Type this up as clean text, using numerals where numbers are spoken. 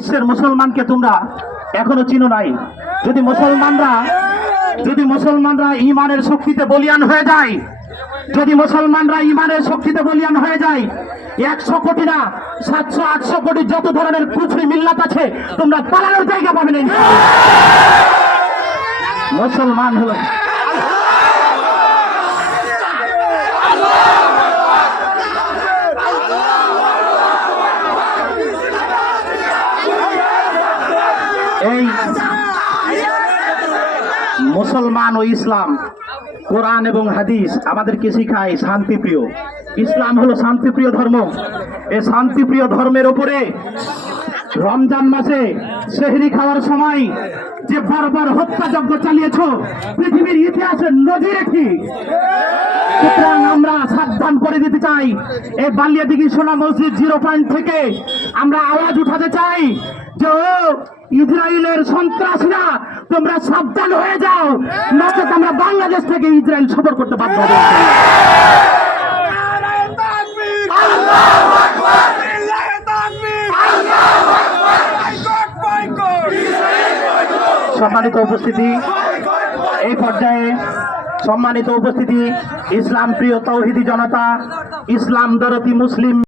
বিশ্বের মুসলমানকে তোমরা এখনো চিনো নাই। যদি মুসলমানরা ঈমানের শক্তিতে বলিয়ান হয়ে যায়, যদি মুসলমানরা ঈমানের শক্তিতে বলিয়ান হয়ে যায়, 100 কোটি না 700-800 কোটি যত ধরনের কুফরি মিল্লাত আছে, তোমরা পালানোর জায়গা পাবে না। মুসলমান হলো এই মুসলমান ও ইসলাম, কোরআন এবং হাদিস আমাদেরকে শিখায় শান্তিপ্রিয়। ইসলাম হলো শান্তিপ্রিয় ধর্ম। এই শান্তিপ্রিয় ধর্মের উপরে রমজান মাসে সেহরি খাওয়ার সময় যে বারবার হত্যাযজ্ঞ চালিয়েছ, পৃথিবীর ইতিহাসে নজির কি? সুতরাং আমরা সাবধান করে দিতে চাই, এই বালিয়াদিঘি সোনা মসজিদ 0 পয়েন্ট থেকে আমরা আওয়াজ উঠাতে চাই যে ও ইসরায়েলের সন্ত্রাসীরা, তোমরা সাবধান হয়ে যাও, নচেত আমরা বাংলাদেশ থেকে ইসরায়েল সফর করতে বাধ্য হব। সম্মানিত উপস্থিতি, এই পর্যায়ে সম্মানিত উপস্থিতি, ইসলাম প্রিয় তৌহিদি জনতা, ইসলাম দরদি মুসলিম